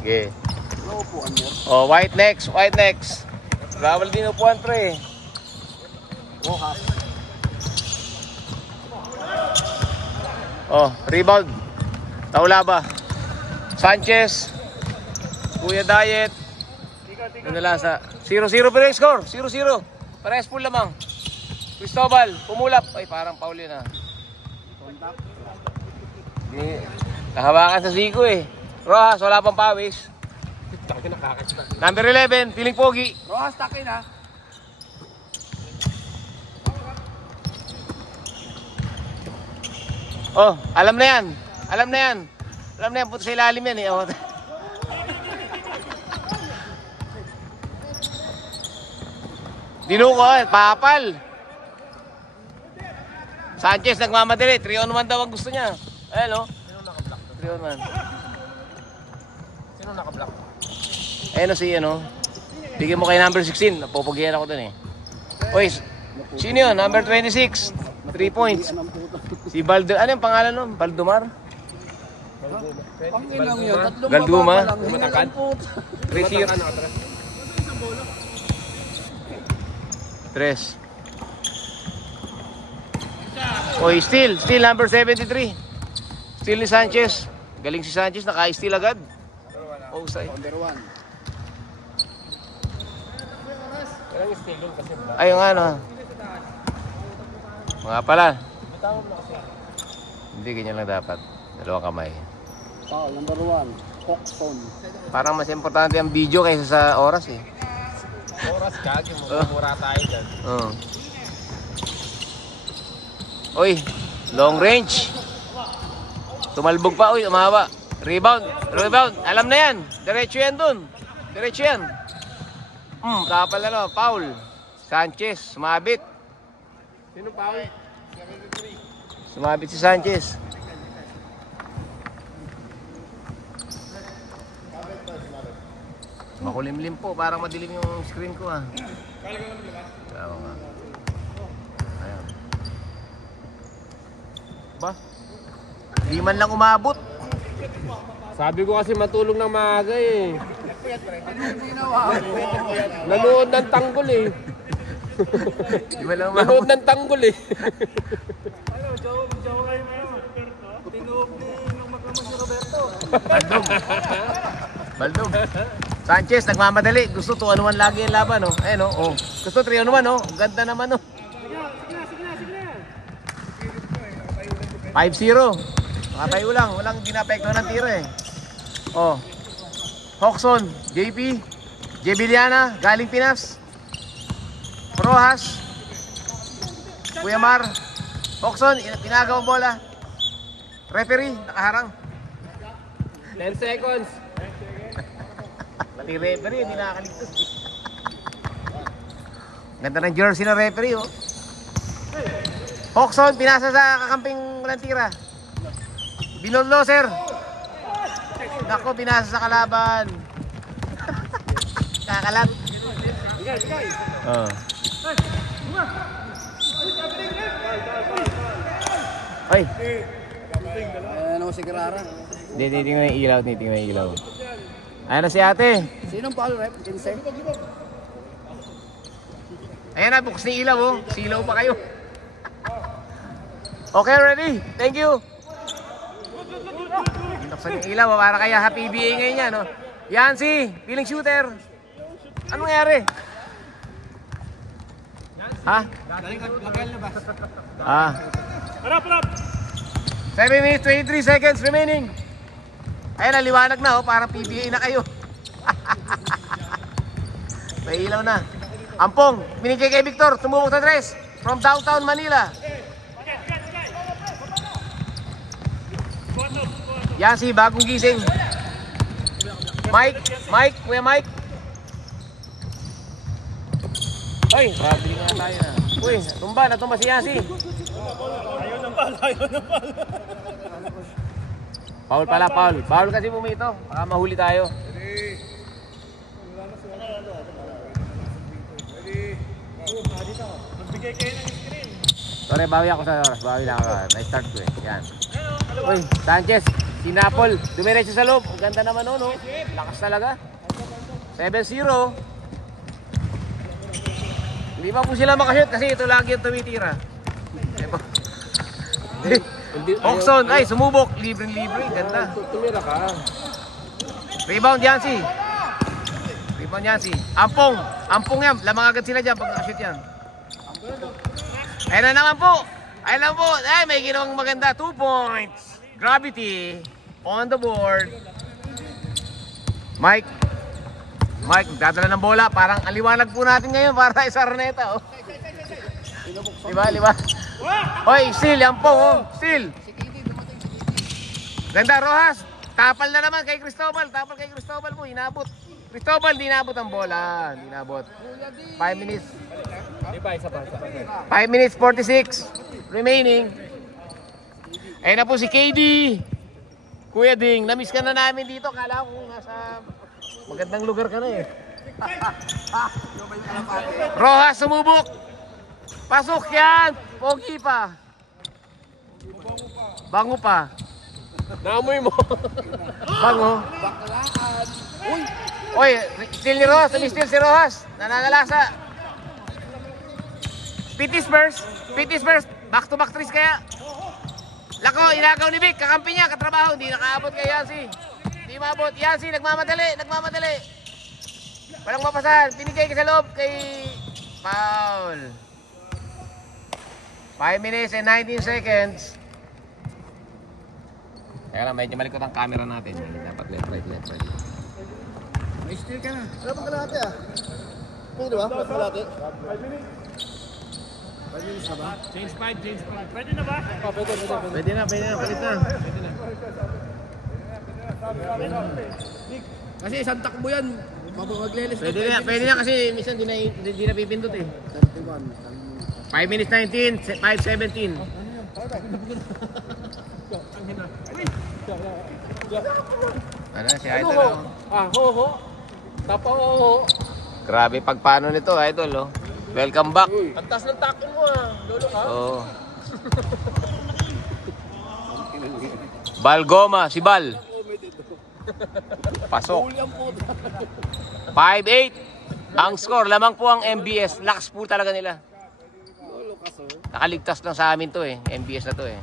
Okay. Oh, white next, white next. Bawal din upuan, pre. Oh, rebound. Taulaba. Sanchez. Kuya Diet. Ano lang sa 0-0 pero score. 0-0. Parehas full lamang. Cristobal, pumulap. Ay, parang foul yun ah. Nahawakan sa Zico eh. Rojas, wala pang pawis. Number 11, piling pogi. Rojas, takin ha. Oh, alam na yan. Alam na yan. Alam na yan, puto sa ilalim yan eh. Oh. Dinuko eh, papal. Sanchez nagmamadali, 3-on-1 daw ang gusto niya. Ayan o. 3-on-1. Sino naka-block? Ayan o si ano. Bigyan mo kay number 16. Napupugyan ako dun eh. Uy, sino yun? Number 26. 3 points. Si Baldo, ano yung pangalan nun? Baldomar? Pangilang yun. Galduma? 3-0. 3. Oy, steal number 73. Steal ni Sanchez. Galing si Sanchez, naka-steal agad. Oh, say. Ay, yung ano. Mga pala. Hindi, ganyan lang dapat. Dalawang kamay. Oh, number 1. Coxton. Parang mas importante ang video kaysa sa oras eh. Oras kag, mura tayo dyan. Oo. Uy, long range. Tumalbog pa, uy, umawa. Rebound, rebound. Alam na yan. Diretso yan dun. Diretso yan. Kapal na no, foul. Sanchez, sumabit. Sino foul? Sumabit si Sanchez. Makulimlim po, parang madilim yung screen ko ah. Tama nga. Ayan. Ba? Di man lang umabot. Sabi ko kasi matulog ng maaga eh. Nanood ng tanggol eh. Di man lang umabot. Nanood ng tanggol eh. Tinuog ni nung maglaman si Roberto. Baldog. Baldog. Sanchez, nagmamadali. Gusto 2-on-1 lagi yung laban, no? Ayun, no? Oh. Gusto 3-on-1, no? Ang ganda naman, no? Sige na. 5-0. Makatayo lang. Walang ginapekto ng tiro, eh. Oh. Hoxon, JP, Jebiliana, galing Pinas. Rojas. Kuya Mar. Hoxon, pinagaw ang bola. Referee, nakaharang. 10 seconds. Pati referee, hindi nakakaligtas. Ganda ng jersey ng referee, oh. Hoxon, pinasa sa kakamping walang tira. Binollo, sir. Nako, pinasa sa kalaban. Kakalat. Oh. Ay. Ano si Carrara? Hindi, titingnan yung ilaw, titingnan yung ilaw. Ayan na si ate. Sinong foul rep? 15? Ayan na, bukas ni ilaw, oh. Silaw pa kayo. Okay, ready? Thank you. Binuksan yung ilaw, para kaya happy PBA ngayon yan, no? Yancy, feeling shooter. Anong nangyari? Ha? Ah. Harap! 7 minutes, 23 seconds remaining. Ayan, naliwanag na, oh. Parang PBA na kayo. May ilaw na. Ampong, binigay kay Victor, tumubok sa tres. From downtown Manila. Yancy, bagong gising. Mike, Kuya Mike. Ay, traveling nga tayo na. Uy, natumba si Yancy. Ayaw ng bal. Foul pala, foul. Foul kasi bumito. Baka mahuli tayo. Magbigay kayo ng screen. Sorry, bawi ako sa oras. Bawi lang ako. Na-start ko eh. Yan. Uy, Sanchez. Sinapol, dumiretso sa loob. Ang ganda naman no. Lakas talaga. 7-0. Hindi pa po sila makashoot kasi ito lagi yung tumitira. Oxon, ay sumubok. Libre-libre, ganda. Tumira ka. Rebound Yancy. Rebound Yancy. Ampong. Ampong yan. Lamang agad sila dyan pag nakashoot yan. Ayun na naman po. Ayun lang po. Ay, may ginawang maganda. 2 points. Gravity. On the board. Mike. Mike, dadala ng bola. Parang aliwanag po natin ngayon para sa Araneta. Oh. Diba? Hoy, steal. Yan po. Oh. Steal. Ganda, Rojas. Tapal na naman kay Cristobal. Tapal kay Cristobal po. Inabot. Cristobal, di inabot ang bola. Di inabot. 5 minutes. 5 minutes 46 remaining. Ayun na po si KD. Kuya Ding, namiss ka na namin dito. Kala ko nasa magandang lugar ka na eh. Rojas sumubok. Pasok yan. Pogi pa. Bango pa. Naamoy mo. Bango. Uy, steal ni Rojas. Steal si Rojas. Nanangalasa. Pitis first. Back to back threes kaya. Lako, inagaw ni Vic. Kakampi niya, katrabaho. Hindi nakaabot kay Yancy. Hindi maabot. Yancy, nagmamadali. Walang mapasan. Pinigay ka sa loob kay foul. 5 minutes and 19 seconds. Kaya lang, medyo malikot ang camera natin. Dapat left, right. May steal ka na. Wala pang kalahati ah. Pwede ba? Wala kalahati. 5 minutes. 5 minutes na ba? Change 5. Pwede na ba? Pwede na. Palit na. Kasi isang takbo yan. Maglilis. Pwede na kasi minsan di na pipindot eh. 31. 5 minutes 19, 5:17. Ano si Idol? Ho. Tapa ho. Grabe pagpano nito, Idol, oh. Welcome back. Ang taas ng tackle mo lolo ka. Oh. Balgoma, si Bal. Pasok. 5-8. Ang score, lamang po ang MBS. Lakas po talaga nila. Nakaligtas lang sa amin to eh. MBS na to eh.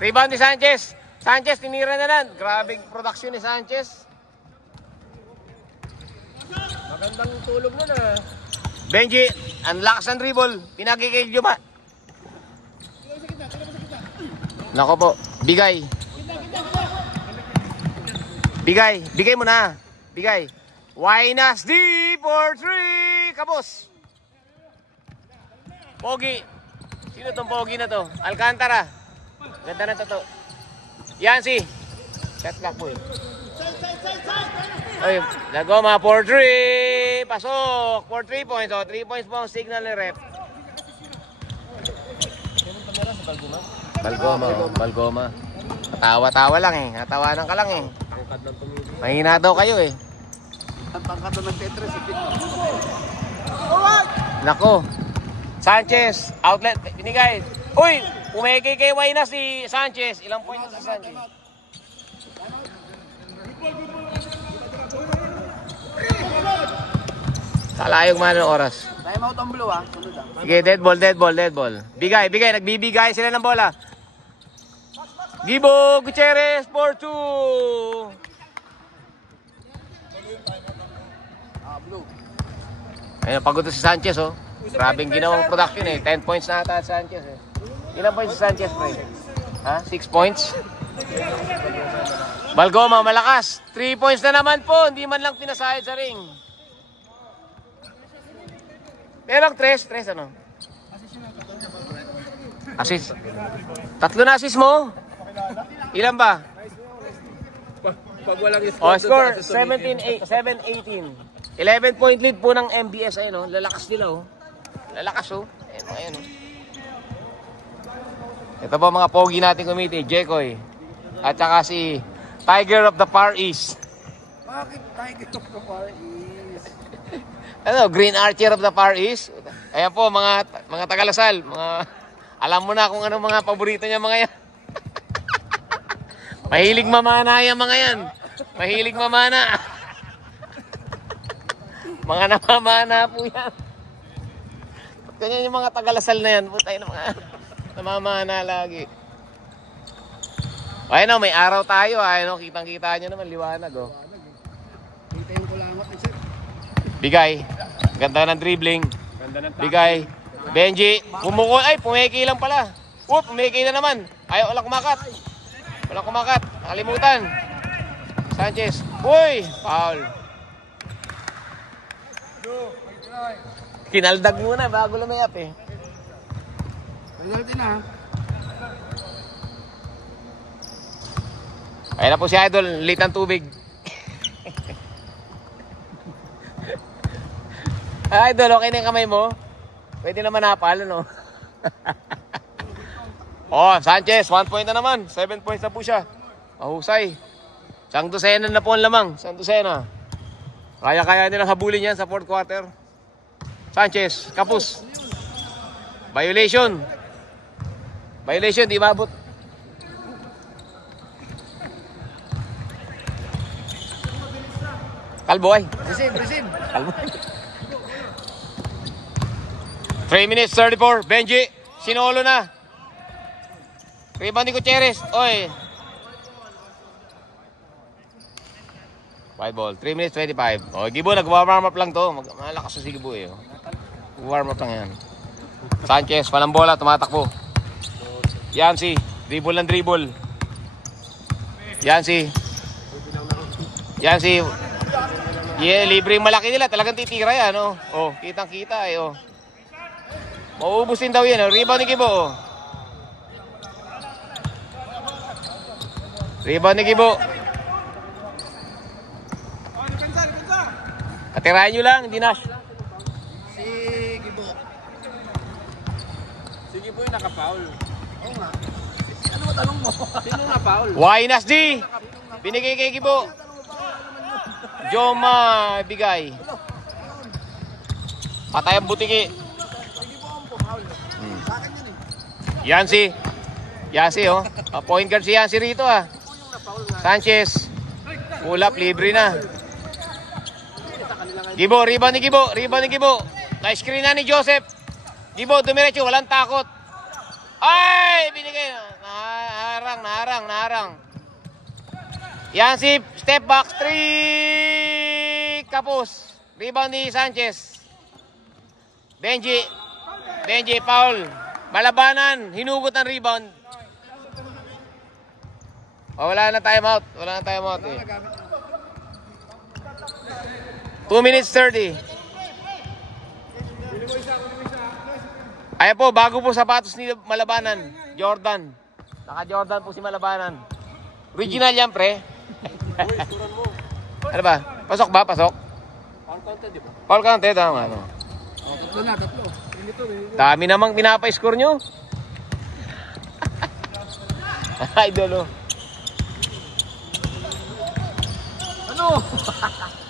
Rebound ni Sanchez. Sanchez tinira na lang. Grabing production ni Sanchez. Magandang tulog nun Benji, ang lakas ng dribble. Pinagkikilyo ba? Nako po. Bigay mo na. Bigay. Wainas D for 3. Kabos. Pogi. Sino tong Pogi na to? Alcantara. Ganda na to. Yancy. Shot clock po eh. Ay, Lagoma for 3. Pasok. For 3 points. O, 3 points po ang signal ni rep. Balgoma. Tawa-tawa lang eh. Natawanan ka lang eh. Mahina daw kayo eh. Ang tangkad na nag-Tetris. Nako. Sanchez. Outlet. Binigay. Uy! Umeke kay Wayna si Sanchez. Ilang points na si Sanchez? Kalayog man ng oras. Time out ang blue ah. Sunod ah. Sige, dead ball. Bigay. Nagbibigay sila ng bola. Gibo Gutierrez for 2. Blue. Ayun, pagod si Sanchez oh. Grabing ginawang production eh. 10 points na ata si Sanchez eh. Ilan points si Sanchez, pre? Ha? 6 points? Balgoma, malakas. 3 points na naman po. Hindi man lang pinasahid sa ring. Merong 3 ano? Assist. 3 na assist mo. Ilan ba? Pag walang Score 7-18. 11 point lead po ng MBS ayun oh. Lalakas nila oh. Lalakas oh. Ayun oh. Ito po mga pogi natin committee, Jekoy. At saka si Tiger of the Far East. Bakit Tiger of the Far East? Ano, Green Archer of the Far East. Ayan po mga tagalasal, mga Alam mo na kung ano mga paborito niya mga yan. Mahilig mamana yan mga yan. Mahilig mamana. Mga namamana po yan. Ganyan yung mga tagalasal na yan. Putay na mga namamana lagi. Ayun o, may araw tayo. Ayun o, kitang-kita nyo naman. Liwanag o. Kita yung kulangot ni sir. Bigay. Ganda ng dribbling. Ganda ng Bigay. Benji. Pumukol. Ay, pumiki lang pala. Pumiki na naman. Ayaw, walang kumakat. Walang kumakat. Nakalimutan. Sanchez. Uy! Foul. Kinaldag muna bago lumayap eh. Penalty na. Ayun na po si Idol. Late ng tubig. Idol, okay na yung kamay mo? Pwede naman napal, ano? Oh, Sanchez, 1 point na naman. 7 points na po siya. Mahusay. Sang dosena na po ang lamang. Sang dosena. Kaya-kaya nilang habulin yan sa 4th quarter. Sanchez, kapus. Violation. Violation, di mabot. Kalbo ay. Receive. Kalbo. 3 minutes 34. Benji, sinolo na. Rebound ni Gutierrez. Oy. White ball. 3 minutes 25. O, Gibo, nag-warm up lang to. Malakas sa si Gibo eh. Warm up lang yan. Sanchez, walang bola, tumatakbo. Yancy, dribble ng dribble. Yancy. Yeah, libre yung malaki nila. Talagang titira yan, oh. Oh, kitang-kita eh, oh. Mauubos din daw yan, oh. Rebound ni Gibo, oh. Rebound ni Gibo. Katirahan nyo lang, hindi Nash. Si Gibo. Sige po yung naka-foul. Oo nga. Ano ba tanong mo? Sino na-foul? Wainas D. Binigay kay Gibo. Joma, bigay. Patay ang butiki. Yancy, oh. Point guard si Yancy rito, ah. Sanchez. Pull up, libre na. Gibo, rebound ni Gibo. Na-screen na ni Joseph. Gibo, dumiretso, walang takot. Ay, binigay. Naharang. Yancy, step back, 3. Kapos. Rebound ni Sanchez. Benji, foul. Malabanan, hinugot ang rebound. Oh, wala na timeout eh. 2 minutes 30. Ayan po, bago po sapatos ni Malabanan. Jordan. Naka-Jordan po si Malabanan. Original yan, pre. Ano ba? Pasok ba? Pasok? Foul counted, di ba? Foul counted, tama. Ano? Tatlo. Dami namang pinapa-score nyo. Idol, oh. Ano?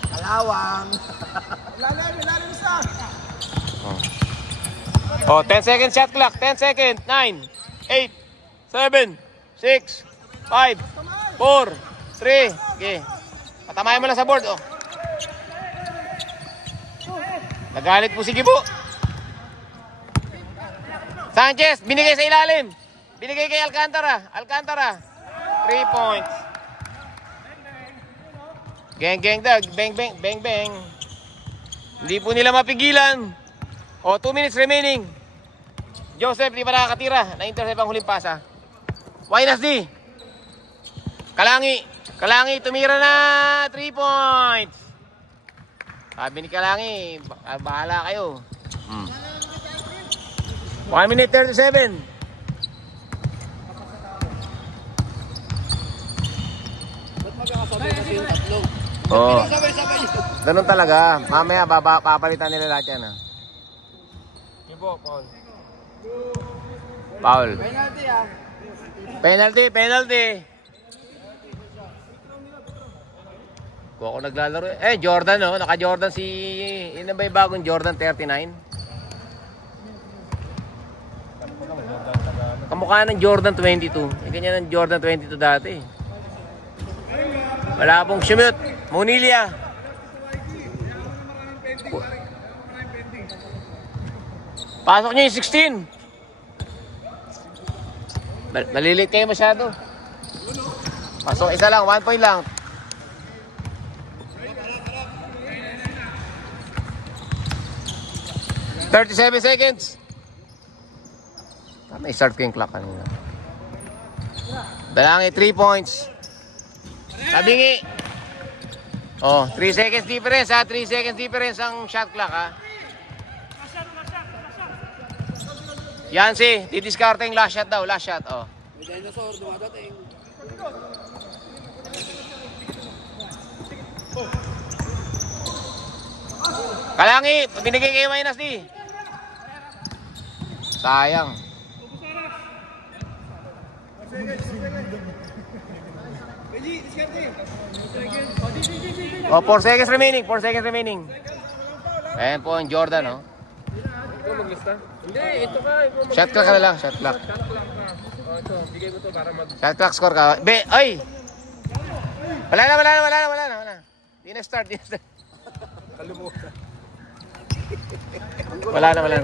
Kalawang. Lalim sa. Oh, 10 seconds shot clock. 10 seconds. 9, 8, 7, 6, 5, 4, 3. Okay. Patamayan mo lang sa board, oh. Nagalit po si Gibo. Sanchez, binigay sa ilalim. Binigay kay Alcantara. 3 points. Gang dag. Bang. Hindi po nila mapigilan. O, 2 minutes remaining. Joseph, di pa nakakatira. Na-intercept ang huling pasa. Wainas D. Kalangi, tumira na. 3 points. Sabi ni Kalangi, bahala kayo. 1 minute 37. Ba't magkakasabay kasi yung tatlo? Oh. Sabay-sabay. Ganun talaga. Mamaya papalitan nila lahat yan. Gibo, foul. Foul. Penalty, ah. Penalty. Kung ako naglalaro. Jordan, oh. Naka-Jordan si... Yun na ba yung bagong Jordan 39? Kamukha ng Jordan 22. Yung ganyan ng Jordan 22 dati. Wala pong shoot. Monilia. Pasok niya yung 16. Malilit kayo masyado. Pasok isa lang, 1 point lang. $37 seconds. May start ko yung clock kanina. Dalangi, 3 points. Tabingi. Oh, 3 seconds difference ha. 3 seconds difference ang shot clock ha. Yan si, didiskarte yung last shot daw. Last shot, oh. May dinosaur, dumadating. Kalangi, binigay kay minus D. Sayang. Oh, 4 seconds remaining. 4 seconds remaining. Ayan po ang Jordan, oh. Ikaw maglista? Hindi, ito ka. Shot clock ka na lang, shot clock. Shot clock ka. Oh, ito, bigay mo to para mag... Shot clock score ka. Be, ay! Wala na. Di na start. Kalimutan. Wala na.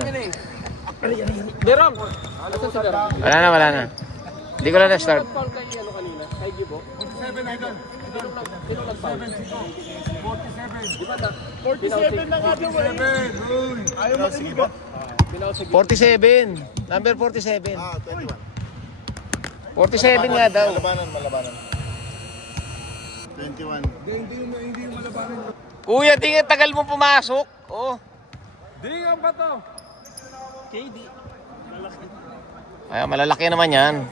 Derom! Ano si Derom? Wala na. Hindi ko lang na-start. Nag-foul kay ano kanina? Kay Gibo? 47, idol. Sino nag-foul? 47. Di ba na? 47 na nga doon. Ayaw mo sige ba? 47. Number 47. 21. 47 nga daw. Malabanan. 21. Hindi yung malabanan. Kuya, tingin tagal mo pumasok. Oh. Dingan pa to! KD. Ay, malalaki naman yan.